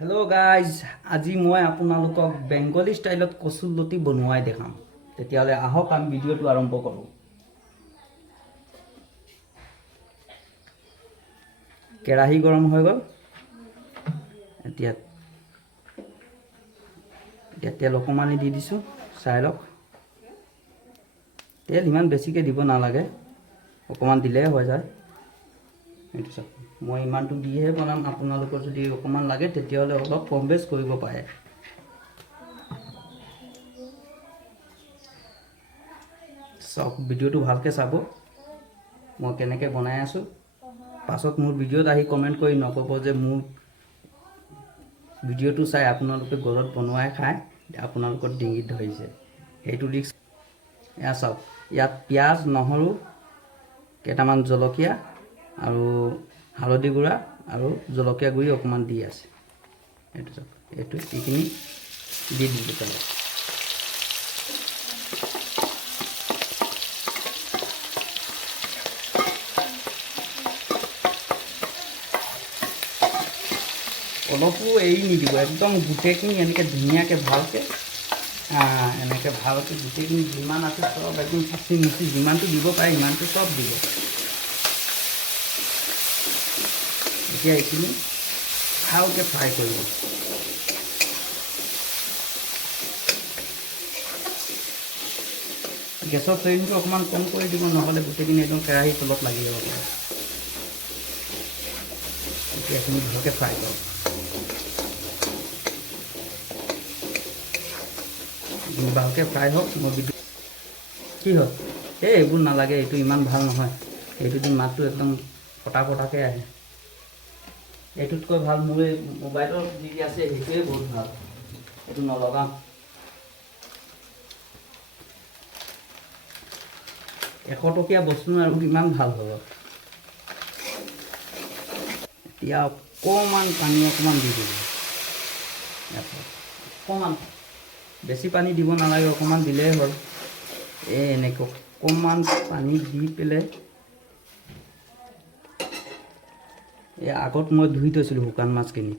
Hello' guys আজি মই আপোনালোকক বেংগলী ষ্টাইলত কচু লতি বনোৱাই দেখাম। তেতিয়াহ'লে আহক, আমি ভিডিঅ'টো আৰম্ভ কৰোঁ। কেৰাহী গৰম হৈ গ'ল। এতিয়া এতিয়া তেল অকণমানি দি দিছোঁ, চাই লওক। তেল ইমান বেছিকৈ দিব নালাগে। অকণমান দিলেই হৈ যায়। এইটো চাওক। মই ইমানটো দিহে বনাম, আপোনালোকৰ যদি অকণমান লাগে, তেতিয়াহ'লে অলপ কম বেছ কৰিব পাৰে। চাওক, ভিডিঅ'টো ভালকৈ চাব। মই কেনেকৈ বনাই আছোঁ। পাছত মোৰ ভিডিঅ'ত আহি কমেণ্ট কৰি নক'ব যে মোৰ ভিডিঅ'টো চাই আপোনালোকে ঘৰত বনোৱাই খাই আপোনালোকৰ ডিঙিত ধৰিছে। সেইটো ৰিক্স এয়া চাওক, ইয়াত পিঁয়াজ নহৰু, কেইটামান জলকীয়া আৰু হালধি গুড়া আৰু জলকীয়া গুড়ি অকণমান দি আছে। এইটো চাওক, এইটো এইখিনি দি দিলোঁ পেলাই অলপো এৰি নিদিব, একদম গোটেইখিনি এনেকৈ ধুনীয়াকৈ ভালকৈ এনেকৈ ভালকৈ গোটেইখিনি যিমান আছে চব একদম চুচি মুচি যিমানটো দিব পাৰে সিমানটো চব দিব। এতিয়া এইখিনি ভালকৈ ফ্ৰাই কৰিব। গেছৰ ফ্লেমটো অকণমান কম কৰি দিব, নহ'লে গোটেইখিনি একদম কেৰাহীৰ তলত লাগি যাব পাৰে। এতিয়া এইখিনি ভালকৈ ফ্ৰাই কৰক। ভালকৈ ফ্ৰাই হওক, মই ভিডিঅ' কি হ'ল এই এইবোৰ নালাগে, এইটো ইমান ভালো নহয়। এইটো দি মাতটো একদম ফটা ফটাকৈ আহে। এইটোতকৈ ভালো মোৰ এই মোবাইলৰ যি আছে, সেইটোৱে বহুত ভালো। এইটো নলগাওঁ। এশ টকীয়া বস্তুনো আৰু কিমান ভালো হ'ব? এতিয়া অকণমান পানী অকণমান দি দিব অকণমান। বেছি পানী দিব নালাগে, অকণমান দিলেই হ'ল। এই এনেকৈ অকণমান পানী দি পেলাই আগত মই ধুই থৈছিলোঁ শুকান মাছখিনি।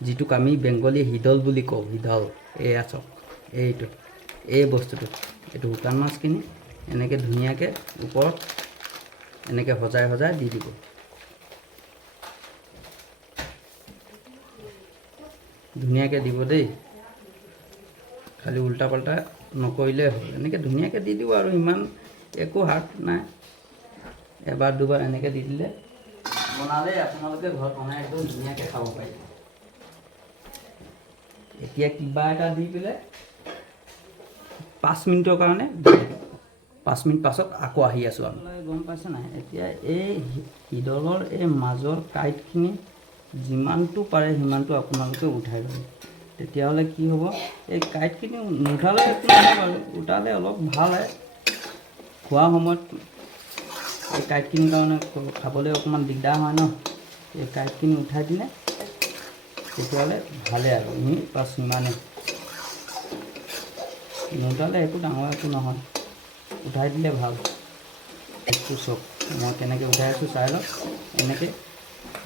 যিটোক আমি বেংগলী হিদল বুলি কওঁ হিদল। এয়া চাওক এইটো এই বস্তুটো। এইটো শুকান মাছখিনি এনেকৈ ধুনীয়াকৈ ওপৰত এনেকৈ সজাই সজাই দি দিব। ধুনীয়াকৈ দিব দেই। খালি উল্টা পাল্টা নকৰিলেই হ'ল। এনেকৈ ধুনীয়াকৈ দি দিব আৰু ইমান একো হাৰ্ড নাই। এবাৰ দুবাৰ এনেকৈ দি দিলে বনালে আপোনালোকে ঘৰত বনাই একদম ধুনীয়াকৈ খাব পাৰিব এতিয়া কিবা এটা দি পেলাই পাঁচ মিনিটৰ কাৰণে। পাঁচ মিনিট পাছত আকৌ আহি আছোঁ আমি। গম পাইছে নাই? এতিয়া এই শিদলৰ এই মাজৰ কাঁইটখিনি যিমানটো পাৰে সিমানটো আপোনালোকে উঠাই ল'ব তেতিয়াহ'লে কি হ'ব? এই কাঁইটখিনি নুঠালে একো নহয় বাৰু উঠালে অলপ ভাল হয়। খোৱা সময়ত এই কাঁইটখিনিৰ কাৰণে খাবলৈ অকণমান দিগদাৰ হয় ন। এই কাঁইটখিনি উঠাই দিলে, তেতিয়াহ'লে ভালে আৰু। ইনি বাছ সিমানেই নুঠালে একো ডাঙৰ একো নহয়। উঠাই দিলে ভালো। এইটো চাওক মই কেনেকৈ উঠাই আছোঁ চাই লওক এনেকৈ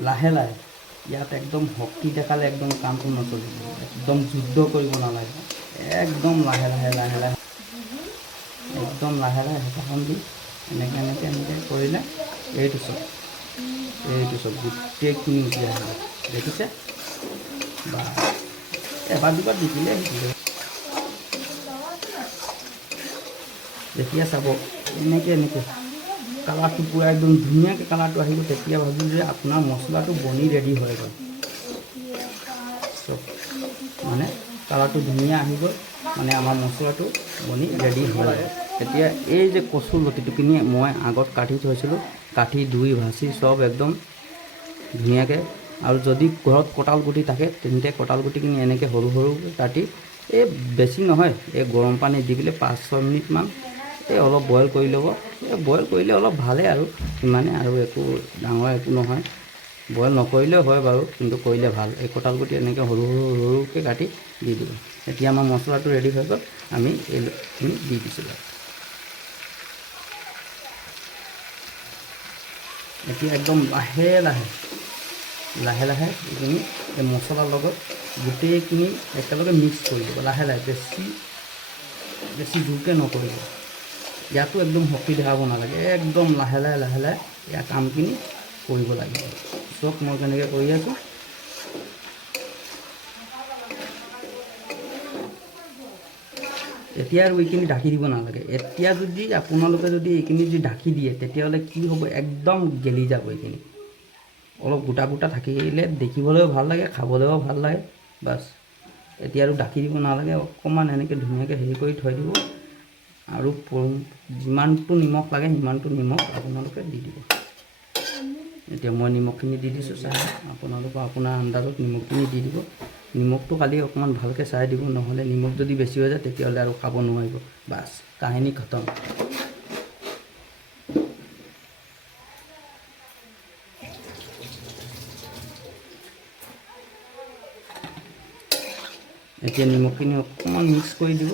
লাহে লাহে। ইয়াত একদম শক্তি দেখালে একদম কামটো নচলিব। একদম যুদ্ধ কৰিব নালাগে। একদম লাহে লাহে লাহে লাহে। একদম লাহে লাহে হেঁচাখন দি এনেকৈ এনেকৈ এনেকৈ কৰিলে এইটো চাওক এইটো চাওক গোটেইখিনি উঠি আহিব দেখিছে? বা, এবাৰ দুবাৰ দি দিলে শিকিলে তেতিয়া চাব, এনেকৈ এনেকৈ। কালাৰটো পূৰা একদম ধুনীয়াকৈ কালাৰটো আহিব তেতিয়া ভাবিলোঁ যে আপোনাৰ মছলাটো বনি ৰেডি হৈ গ'ল। চব মানে কালাৰটো ধুনীয়া আহি গ'ল। মানে আমাৰ মছলাটো বনি ৰেডি হৈ গ'ল। এতিয়া এই যে কচু লতিটো কিনি মই আগত কাটি থৈছিলোঁ, কাটি ধুই ভাচি চব একদম ধুনীয়াকৈ। আৰু যদি ঘৰত কঁঠাল গুটি থাকে, তেন্তে কঁঠাল গুটিখিনি এনেকৈ সৰু সৰুকৈ কাটি। এই বেছি নহয়, এই গৰম পানী দি পেলাই পাঁচ ছয় মিনিটমান এই অলপ বইল কৰি ল'ব। এই বইল কৰিলে অলপ ভালেই আৰু, সিমানে আৰু একো ডাঙৰ একো নহয়। বইল নকৰিলেও হয় বাৰু, কিন্তু কৰিলে ভালো। এই কঁঠাল গুটি এনেকৈ সৰু সৰু সৰুকৈ কাটি দি দিব এতিয়া আমাৰ মছলাটো ৰেডি হৈ গ'ল, আমি এইখিনি দি দিছিলোঁ এতিয়া একদম লাহে লাহে লাহে লাহে এইখিনি এই মছলাৰ লগত গোটেইখিনি একেলগে মিক্স কৰি দিব, লাহে লাহে, বেছি বেছি জোৰকৈ নকৰিব। ইয়াতো একদম শক্তি দেখাব নালাগে, একদম লাহে লাহে লাহে লাহে ইয়াৰ কামখিনি কৰিব লাগিব। চব মই কেনেকৈ কৰি আছোঁ। এতিয়া আৰু এইখিনি ঢাকি দিব নালাগে। এতিয়া যদি আপোনালোকে যদি এইখিনি যদি ঢাকি দিয়ে, তেতিয়াহ'লে কি হ'ব? একদম গেলি যাব এইখিনি। অলপ গোটা গোটা থাকিলে দেখিবলৈও ভালো লাগে, খাবলৈও ভালো লাগে, বাছ। এতিয়া আৰু ঢাকি দিব নালাগে, অকণমান এনেকৈ ধুনীয়াকৈ হেৰি কৰি থৈ দিব। আৰু যিমানটো নিমখ লাগে, সিমানটো নিমখ আপোনালোকে দি দিব। এতিয়া মই নিমখখিনি দি দিছোঁ, চাই আপোনালোকে আপোনাৰ আন্দাজত নিমখখিনি দি দিব। নিমখটো খালি অকণমান ভালকৈ চাই দিব, নহ'লে নিমখ যদি বেছি হৈ যায় তেতিয়াহ'লে আৰু খাব নোৱাৰিব। বাছ, কাহিনী খতম। এতিয়া নিমখখিনি অকণমান মিক্স কৰি দিব।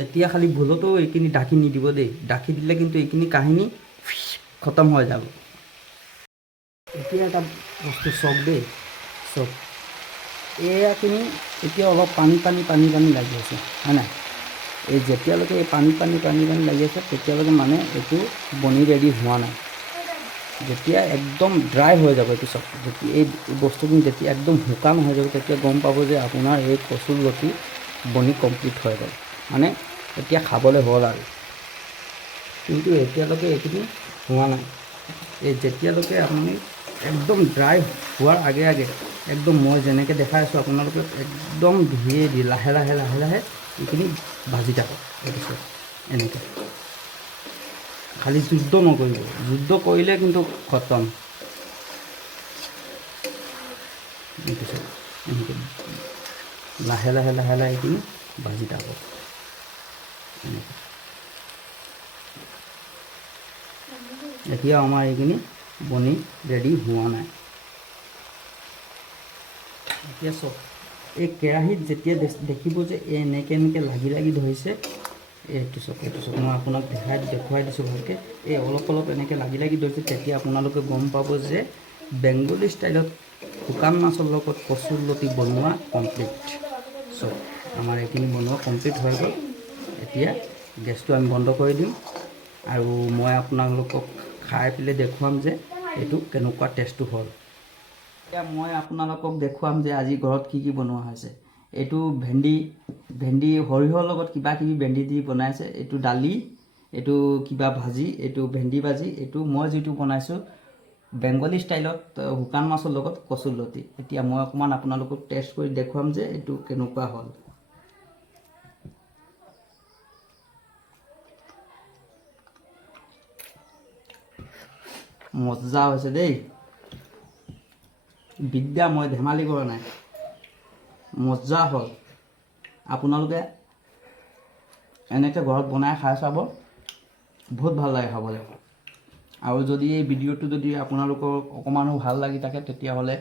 এতিয়া খালি ভুলতো এইখিনি ঢাকি নিদিব দেই। ঢাকি দিলে কিন্তু এইখিনি কাহিনী খতম হৈ যাব। এতিয়া এটা বস্তু চব দেই চব এয়াখিনি এতিয়া অলপ পানী পানী পানী পানী লাগি আছে, হয় নাই? এই যেতিয়ালৈকে এই পানী পানী পানী পানী লাগি আছে, তেতিয়ালৈকে মানে এইটো বনি ৰেডি হোৱা নাই। যেতিয়া একদম ড্ৰাই হৈ যাব এইটো চব যেতিয়া এই বস্তুখিনি যেতিয়া একদম শুকান হৈ যাব, তেতিয়া গম পাব যে আপোনাৰ এই কচুৰ লতি বনি কমপ্লিট হৈ গ'ল। মানে এতিয়া খাবলৈ হ'ল আৰু। কিন্তু এতিয়ালৈকে এইখিনি হোৱা নাই। এই যেতিয়ালৈকে আপুনি একদম ড্ৰাই হোৱাৰ আগে আগে, একদম মই যেনেকৈ দেখাই আছোঁ, আপোনালোকে একদম ধুয়ে দি লাহে লাহে লাহে লাহে এইখিনি ভাজি থাকক। এনেকৈ। খালি যুদ্ধ নকৰিব, যুদ্ধ কৰিলে কিন্তু খতম। এনেকৈ লাহে লাহে লাহে লাহে এইখিনি ভাজি থাকক। এতিয়া আমাৰ এইখিনি বনি ৰেডি হোৱা নাই এতিয়া চব এই কেৰাহীত যেতিয়া দেখ- দেখিব যে এই এনেকৈ এনেকৈ লাগি লাগি ধৰিছে এইটো চক এইটো চক মই আপোনাক দেখাই দেখুৱাই দিছোঁ ভালকৈ এই অলপ অলপ এনেকৈ লাগি লাগি ধৰিছে তেতিয়া আপোনালোকে গম পাব যে বেংগলী ষ্টাইলত শুকান মাছৰ লগত কচুৰ লতি বনোৱা কমপ্লিট চব আমাৰ এইখিনি বনোৱা কমপ্লিট হৈ গ'ল। এতিয়া গেছটো আমি বন্ধ কৰি দিম। আৰু মই আপোনালোকক খাই পেলাই দেখুৱাম যে এইটো কেনেকুৱা টেষ্টটো হ'ল। এতিয়া মই আপোনালোকক দেখুৱাম যে আজি ঘৰত কি কি বনোৱা হৈছে। এইটো ভেন্দি ভেন্দি সৰিয়হৰ লগত কিবা কিবি ভেন্দি দি বনাইছে। এইটো দালি, এইটো কিবা ভাজি, এইটো ভেন্দি ভাজি, এইটো মই যিটো বনাইছোঁ, বেংগলী ষ্টাইলত শুকান মাছৰ লগত কচুৰ লতি। এতিয়া মই অকণমান আপোনালোকক টেষ্ট কৰি দেখুৱাম যে এইটো কেনেকুৱা হ'ল। মজা হৈছে দেই। বিদ্যা মই ধেমালি কৰা নাই। মজা হ'ল। আপোনালোকে এনেকৈ ঘৰত বনাই খাই চাব। বহুত ভাল লাগে খাবলৈ। আৰু যদি এই ভিডিঅ'টো যদি আপোনালোকৰ অকণমানো ভাল লাগি থাকে তেতিয়াহ'লে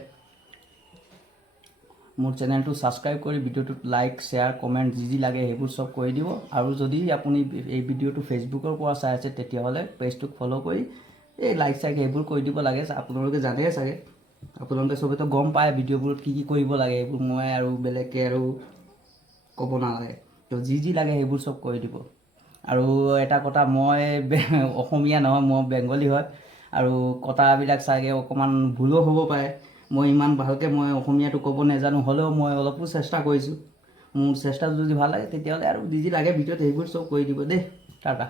মোৰ চেনেলটো ছাবস্ক্ৰাইব কৰি ভিডিঅ'টোত লাইক শ্বেয়াৰ কমেণ্ট যি যি লাগে সেইবোৰ চব কৰি দিব। আৰু যদি আপুনি এই ভিডিঅ'টো ফেচবুকৰ পৰা চাই আছে তেতিয়াহ'লে পেজটোক ফ'ল' কৰি এই লাইক চাইক সেইবোৰ কৰি দিব লাগে আপোনালোকে জানেই চাগে। আপোনালোকে চবেতো গম পায় ভিডিঅ'বোৰত কি কি কৰিব লাগে এইবোৰ মই আৰু বেলেগকৈ আৰু ক'ব নালাগে। তো যি যি লাগে সেইবোৰ চব কৰি দিব। আৰু এটা কথা মই অসমীয়া নহয় মই বেংগলী হয়। আৰু কথাবিলাক চাগে অকণমান ভুলো হ'ব পাৰে। মই ইমান ভালকৈ মই অসমীয়াটো ক'ব নাজানো হ'লেও মই অলপো চেষ্টা কৰিছোঁ। মোৰ চেষ্টাটো যদি ভাল লাগে তেতিয়াহ'লে আৰু যি যি লাগে ভিডিঅ'ত সেইবোৰ চব কৰি দিব দেই। টাটা।